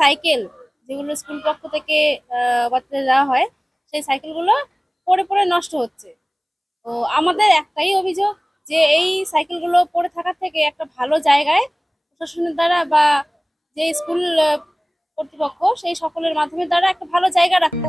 Cycle যেগুলো school পক্ষ থেকে বাচ্চাদের দেওয়া হয়, সেই সাইকেলগুলো পড়ে পড়ে নষ্ট হচ্ছে। তো আমাদের একটাই অভিযোগ যে এই সাইকেলগুলো পড়ে থাকার থেকে একটা ভালো জায়গায় প্রশাসনের দ্বারা বা যে স্কুল কর্তৃপক্ষ সেই সকলের মাধ্যমে দ্বারা একটা ভালো জায়গা রাখা।